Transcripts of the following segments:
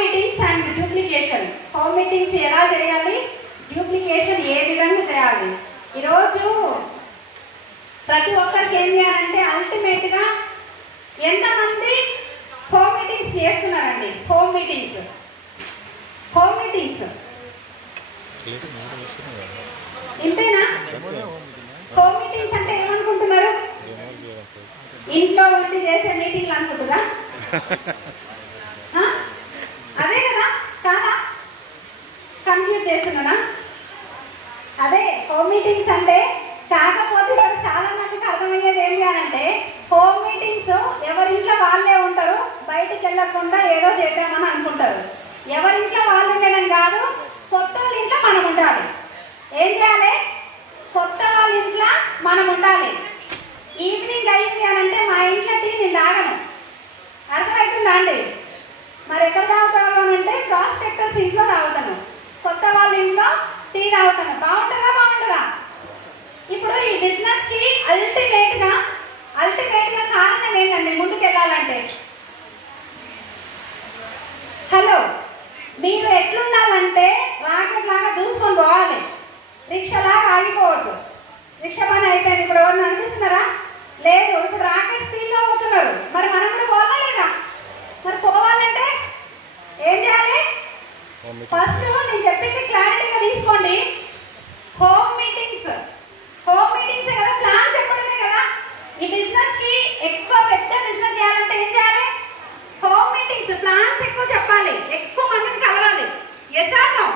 Meetings and duplication. Home meetings ఎలా చేయాలి, duplication ఏ విధంగా చేయాలి. ఈరోజు ప్రతి ఒక్కరికి ఏం చేయాలంటే అల్టిమేట్గా ఎంతమంది హోమ్ మీటింగ్స్ చేస్తున్నారండి? హోమ్ మీటింగ్స్ ఇంతేనా? హోమ్ మీటింగ్స్ అంటే ఏమనుకుంటున్నారు? ఇంట్లో ఉండి చేసే మీటింగ్లు అనుకుంటున్నా? అదే కదా, కాదా? కన్ఫ్యూజ్ చేస్తున్నానా? అదే హోమ్ మీటింగ్స్ అంటే. కాకపోతే ఇక్కడ చాలా మందికి అర్థమయ్యేది ఏంటి అంటే హోమ్ మీటింగ్స్ ఎవరింట్లో వాళ్ళే ఉంటారు, బయటికి వెళ్ళకుండా ఏదో చేద్దామని అనుకుంటారు. ఎవరింట్లో వాళ్ళు ఉండడం కాదు, కొత్త వాళ్ళ ఇంట్లో మనం ఉండాలి. ఏం చేయాలి? కొత్త వాళ్ళ ఇంట్లో మనం ఉండాలి. ఈవినింగ్ అయింది అని అంటే మా ఇంట్లో టీ నేను తాగను. అర్థమవుతుందా అండి? మరి ఎక్కడ తాగుతాను అని అంటే ప్రాస్పెక్టర్స్ ఇంట్లో తాగుతాను, కొత్త వాళ్ళ ఇంట్లో టీ తాగుతాను. బాగుంటుందా? బాగుంటుందా? ఇప్పుడు ఈ బిజినెస్కి అల్టిమేట్గా కారణం ఏంటండి ముందుకు వెళ్ళాలంటే? హలో, మీరు ఎట్లుండాలంటే రాకెట్ లాగా దూసుకొని పోవాలి, రిక్షాలాగా ఆగిపోవద్దు. రిక్షా పని అయిపోయింది, ఇప్పుడు ఎవరు అనిపిస్తున్నారా? లేదు, ఇప్పుడు రాకెట్ స్పీడ్లో పోతున్నారు. మరి మనం కూడా పోవాలా లేదా? మరి పోవాలంటే ఏం చేయాలి? ఫస్ట్ నేను చెప్పింది క్లారిటీగా తీసుకోండి. హోమ్ మీటింగ్స్ కదా, ప్లాన్ చెప్పడమే కదా. ఈ బిజినెస్కి ఎక్కువ పెద్ద బిజినెస్ చేయాలంటే ఏం చేయాలి? హోమ్ మీటింగ్స్, ప్లాన్స్ ఎక్కువ చెప్పాలి, ఎక్కువ మందిని కలవాలి. Yes or no?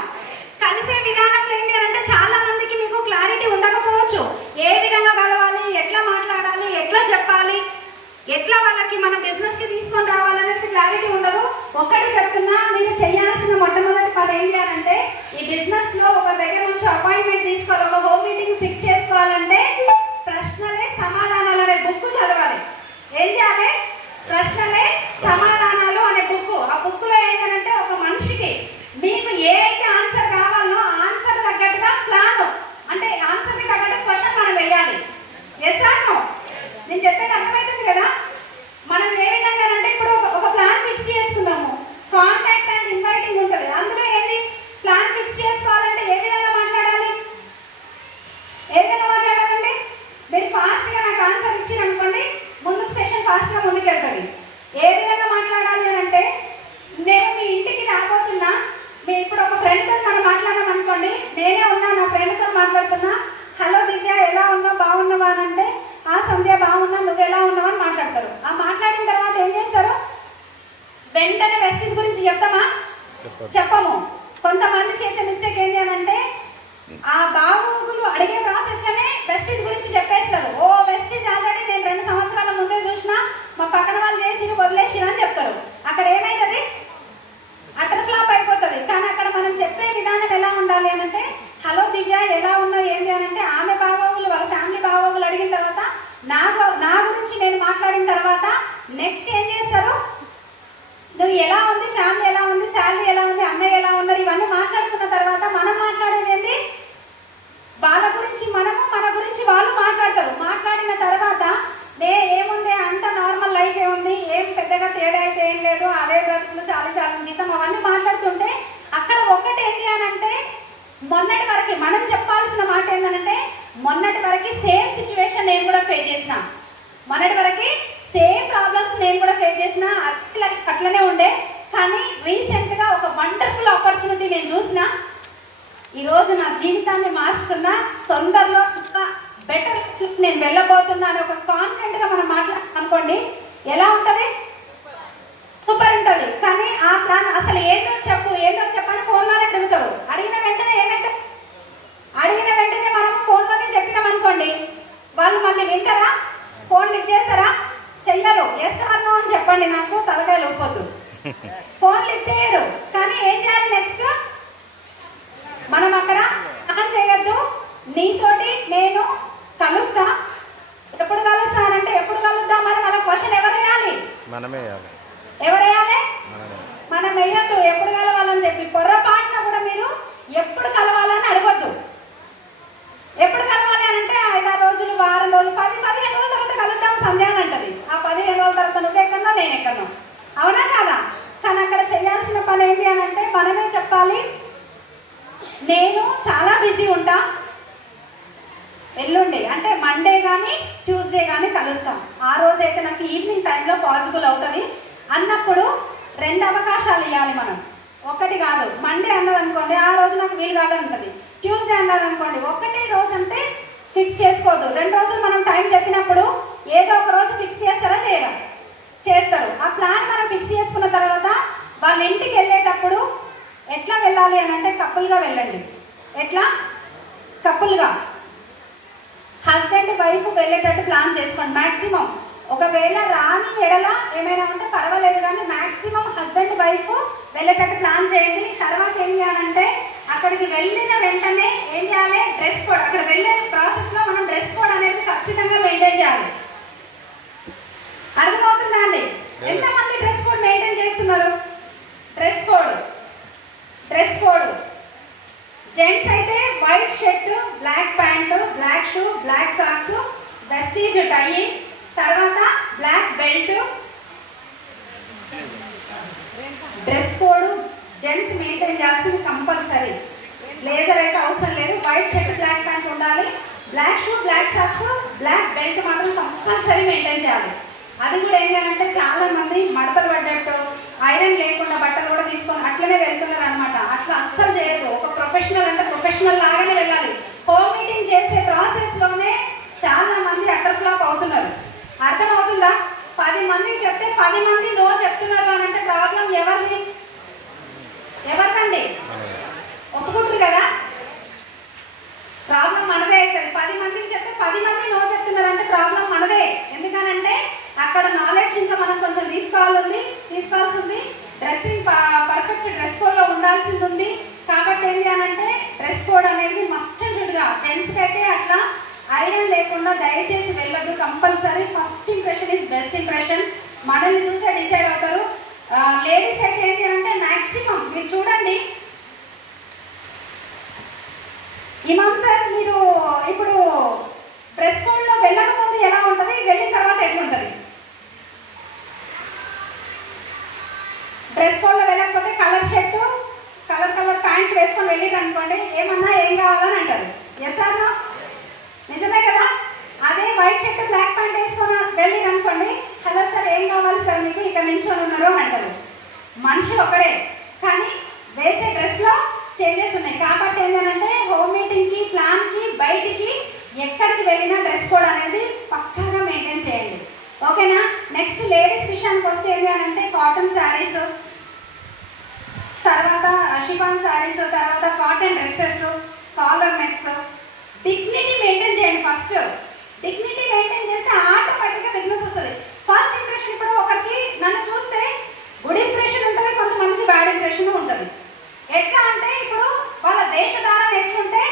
కలిసే విధానంలో ఏంటి అంటే చాలా మందికి మీకు క్లారిటీ ఉండకపోవచ్చు. ఏ విధంగా కలవాలి, ఎట్లా మాట్లాడాలి, ఎట్లా చెప్పాలి, ఎట్లా వాళ్ళకి మన బిజినెస్కి తీసుకొని రావాలనేది క్లారిటీ ఉండదు. ఒక్కటి చెప్తున్నా, మీరు చేయాల్సిన మొట్టమొదటి పని ఏం చేయాలంటే ఈ బిజినెస్లో ఒక దగ్గర నుంచి అపాయింట్మెంట్ తీసుకోవాలి, ఒక హోమ్ మీటింగ్ ఫిక్స్ చేసుకోవాలంటే ప్రశ్నలే సమాధానాలు అనే బుక్ చదవాలి. ఏం చేయాలి? ప్రశ్నలే సమాధానాలు అనే బుక్. ఆ బుక్లో ఏంటంటే ఒక మనిషికి మీకు ఏ అయితే ఆన్సర్ కావాలో ఆన్సర్ తగ్గట్టుగా ప్లాన్, అంటే ఆన్సర్కి తగ్గట్టు క్వశ్చన్ మనం వేయాలి. Yes or no? నేను చెప్పేది అర్థమవుతుంది కదా? మనం ఏ విధంగా అంటే ఇప్పుడు ఒక ప్లాన్ ఫిక్స్ చేసుకుందాము, కాంటాక్ట్ అండ్ ఇన్వైటింగ్ ఉంటుంది. అందులో ఏంటి? ప్లాన్ ఫిక్స్ చేసుకోవాలంటే ఏ విధంగా మాట్లాడాలి? మీరు ఫాస్ట్గా నాకు ఆన్సర్ ఇచ్చిరనుకోండి, ముందుకు సెషన్ ఫాస్ట్గా ముందుకు వెళ్తుంది. ఏ విధంగా మాట్లాడాలి అని అంటే నేను మీ ఇంటికి రాబోతున్నా, మీ ఇప్పుడు ఒక ఫ్రెండ్తో మనం మాట్లాడదాం అనుకోండి, నేనే ఉన్నా నా ఫ్రెండ్తో మాట్లాడుతున్నా. హలో దివ్య, ఎలా ఉన్నావు, బాగున్నావా అని అంటే ఆ సంధ్య బాగున్నా, నువ్వు ఎలా ఉన్నావు అని మాట్లాడతారు. ఆ మాట్లాడిన తర్వాత ఏం చేస్తారు? వెంటనే వెస్టీజ్ గురించి చెప్తామా? చెప్పము. కొంతమంది చేసే మిస్టేక్ ఏంటి అని అంటే ఆ బాగోగులు అడిగే ప్రాసెస్లోనే వెస్టీజ్ గురించి చెప్పేస్తారు. ఓ వెస్టీజ్ ఆల్రెడీ నేను 2 సంవత్సరాల ముందే చూసినా, మా పక్కన వాళ్ళు చేసి వదిలేసినా అని చెప్తారు. అక్కడ ఏమైతుంది? అటర్ ఫ్లాప్ అయిపోతుంది. కానీ అక్కడ మనం చెప్పే విధానం ఎలా ఉండాలి అని అంటే హలో దివ్య, ఎలా ఉన్నావు ఏంటి అని అంటే ఆమె బాగోగులు, వాళ్ళ ఫ్యామిలీ బాగోగులు అడిగిన తర్వాత నా గురించి నేను మాట్లాడిన తర్వాత నెక్స్ట్ ఏం చేస్తారు? నువ్వు ఎలా ఉంది, ఫ్యామిలీ ఎలా ఉంది, శాలరీ ఎలా ఉంది, అన్నయ్య ఎలా ఉన్నారు, ఇవన్నీ మాట్లాడుకున్న తర్వాత మనం మాట్లాడేది ఏంటి? వాళ్ళ గురించి మనము, మన గురించి వాళ్ళు మాట్లాడతారు. మాట్లాడిన తర్వాత ఏముంది, అంత నార్మల్ లైఫ్ ఏముంది, ఏం పెద్దగా తేడా అయితే ఏం లేదు, అదే బ్రతుకులు, చాలా జీతం, అవన్నీ మాట్లాడుతుంటే అక్కడ ఒక్కటి ఏంటి అని అంటే మొన్నటి వరకు మనం చెప్పాల్సిన మాట ఏంటంటే మొన్నటి వరకు సేమ్ సిచ్యువేషన్ నేను కూడా ఫేస్ చేసిన, మొన్నటి వరకు సేమ్ ప్రాబ్లమ్స్ నేను కూడా ఫేస్ చేసిన, అట్లనే ఉండే. కానీ రీసెంట్గా ఒక వండర్ఫుల్ ఆపర్చునిటీ నేను చూసిన. ఈరోజు నా జీవితాన్ని మార్చుకున్న, తొందరలో బెటర్ లైఫ్ నేను వెళ్ళబోతున్నాను ఒక కాన్ఫిడెంట్గా మనం మాట్లాడాలనుకోండి, ఎలా ఉంటుంది? సూపర్ ఉంటుంది. కానీ ఆ ప్లాన్ అసలు ఏంటో చెప్పని ఫోన్లోనే అడుగుతారు. అడిగిన వెంటనే ఏమైతే అడిగిన వెంటనే మనం ఫోన్లోనే చెప్పినాం అనుకోండి, వాళ్ళు మళ్ళీ వింటారా? ఫోన్ లిఫ్ట్ చేస్తారా? చెయ్యరు. ఎస్ ఆర్ నో అని చెప్పండి, నాకు తలకాయలు ఊపొద్దు. ఫోన్ లిఫ్ట్ చేయరు. కానీ ఏం చేయాలి నెక్స్ట్? మనం అక్కడ ప్లాన్ చేయొద్దు. నీతోటి నేను కలుస్తా. ఎప్పుడు కలుస్తానంటే ఎప్పుడు కలుద్దామని మన క్వశ్చన్ ఎవరు వేయాలి? ఎవరు వేయాలి? మనం వేయద్దు. ఎప్పుడు కలవాలని చెప్పి పొర్రపాటున కూడా మీరు ఎప్పుడు కలవాలని అడగొద్దు. ఎప్పుడు కలవాలి అని అంటే 5-6 రోజులు, వారం రోజులు, 10-15 రోజుల తర్వాత కలుద్దాం సంధ్య అని అంటది. ఆ 15 రోజుల తర్వాత నువ్వు ఎక్కడో నేను ఎక్కడో, అవునా కాదా? కానీ అక్కడ చేయాల్సిన పని ఏంటి మనమే చెప్పాలి. నేను చాలా బిజీ ఉంటా, ఎల్లుండి అంటే మండే కానీ ట్యూస్డే కానీ కలుస్తాం. ఆ రోజు అయితే నాకు ఈవినింగ్ టైంలో పాసిబుల్ అవుతుంది అన్నప్పుడు 2 అవకాశాలు ఇవ్వాలి మనం, ఒకటి కాదు. మండే అన్నది అనుకోండి, ఆ రోజు నాకు వీలు కాదంటుంది. ట్యూస్డే అన్నది అనుకోండి, ఒకటే రోజు అంటే ఫిక్స్ చేసుకోవద్దు. 2 రోజులు మనం టైం చెప్పినప్పుడు ఏదో ఒక రోజు ఫిక్స్ చేస్తారా చేయరా? చేస్తారు. ఆ ప్లాన్ మనం ఫిక్స్ చేసుకున్న తర్వాత వాళ్ళ ఇంటికి వెళ్ళేటప్పుడు ఎట్లా వెళ్ళాలి అని అంటే కపుల్గా వెళ్ళండి. ఎట్లా? కపుల్గా హస్బెండ్ వైఫ్ వెళ్ళేటట్టు ప్లాన్ చేసుకోండి మ్యాక్సిమం. ఒకవేళ రాని ఎడల ఏమైనా ఉంటే పర్వాలేదు, కానీ మ్యాక్సిమం హస్బెండ్ వైఫ్ వెళ్ళేటట్టు ప్లాన్ చేయండి. తర్వాత ఏం చేయాలంటే అక్కడికి వెళ్ళిన వెంటనే ఏం చేయాలి? Dress code. అక్కడ వెళ్ళే ప్రాసెస్లో మనం డ్రెస్ కోడ్ అనేది ఖచ్చితంగా మెయింటైన్ చేయాలి. అర్థమవుతుందా అండి? ఎంతమంది డ్రెస్ కోడ్ మెయింటైన్ చేస్తున్నారు? డ్రెస్ కోడ్ జెంట్స్ అయితే white shirt, black pant, black shoe, black socks, వెస్టీజ్ టై, తర్వాత black belt. Dress code gents maintain చేయాల్సింది కంపల్సరీ. లేజర్ అయితే అవసరం లేదు. వైట్ షర్ట్, బ్లాక్ ప్యాంట్ ఉండాలి. Black shoe, black socks, black belt మాత్రం కంపల్సరీ మెయింటైన్ చేయాలి. అది కూడా ఏం చేయాలంటే చాలా మంది మడతలు పడ్డట్టు ఐరన్ లేకుండా బట్టలు కూడా తీసుకొని అట్లనే వెళ్తున్నారు అనమాట. అట్లా అస్సలు చేయదు. ఒక ప్రొఫెషనల్ అంటే ప్రొఫెషనల్ లాగానే వెళ్ళాలి. హోమ్ మీటింగ్ చేసే ప్రాసెస్లోనే చాలా మంది అటర్ ఫ్లాప్ అవుతున్నారు. అర్థమవుతుందా? 10 మందికి చెప్తే 10 మంది నో చెప్తున్నారు అని అంటే ప్రాబ్లం ఎవరిదండి? ఒప్పుకుంటారు కదా? ప్రాబ్లం మనదే అవుతుంది. 10 మందికి చెప్తే 10 మంది నో చెప్తున్నారు అంటే ప్రాబ్లం మనదే. ఎందుకనంటే అక్కడ నాలెడ్జ్ ఇంకా మనం కొంచెం తీసుకోవాల్సి ఉంది. డ్రెస్సింగ్ పర్ఫెక్ట్ డ్రెస్ కోడ్లో ఉండాల్సింది ఉంది. కాబట్టి ఏంటి అనంటే డ్రెస్ కోడ్ అనేది మస్ట్ అండ్ షుడ్గా. జెంట్స్కి అయితే అట్లా ఐరన్ లేకుండా దయచేసి వెళ్ళదు. Compulsory first impression is best impression. మనల్ని చూసే డిసైడ్ అవుతారు. లేడీస్ అయితే ఏంటి అంటే మ్యాక్సిమం మీరు చూడండి. ఇమామ్ సార్, మీరు ఇప్పుడు డ్రెస్ కోడ్లో వెళ్ళకముందు ఎలా ఉంటుంది, వెళ్ళిన తర్వాత ఎట్లుంటుంది? డ్రెస్ కోడ్లో వెళ్ళకపోతే కలర్ షర్టు, కలర్ ప్యాంట్ వేసుకొని వెళ్ళిరు అనుకోండి, ఏమన్నా ఏం కావాలని అంటారు. Yes or no? నిజమే కదా? అదే వైట్ షర్ట్, బ్లాక్ ప్యాంట్ వేసుకొని వెళ్ళిరు అనుకోండి, హలో సార్ ఏం కావాలి సార్ మీకు, ఇక్కడ నిల్చొని ఉన్నారు అని అంటారు. మనిషి ఒకడే, కానీ వేసే డ్రెస్లో చేంజెస్ ఉన్నాయి. కాబట్టి ఏంటంటే హోమ్ మీటింగ్కి, ప్లాన్కి, బయటికి ఎక్కడికి వెళ్ళినా డ్రెస్ కోడ్ అనేది పక్కాగా మెయింటైన్ చేయండి. ఓకేనా? నెక్స్ట్ లేడీస్ విషయానికి వస్తే ఏంటంటే కాటన్ శారీస్, తర్వాత షిఫాన్ శారీస్, తర్వాత cotton dresses, caller next, dignity maintain చేయండి. ఫస్ట్ డిగ్నిటీ మెయింటైన్ చేస్తే ఆటోమేటిక్గా బిజినెస్ వస్తుంది. ఫస్ట్ ఇంప్రెషన్, ఇప్పుడు ఒకరికి నన్ను చూస్తే గుడ్ ఇంప్రెషన్ ఉంటుంది, కొంతమందికి బ్యాడ్ ఇంప్రెషన్ ఉంటుంది. ఎట్లా అంటే ఇప్పుడు వాళ్ళ వేషధారణ ఎట్లుంటే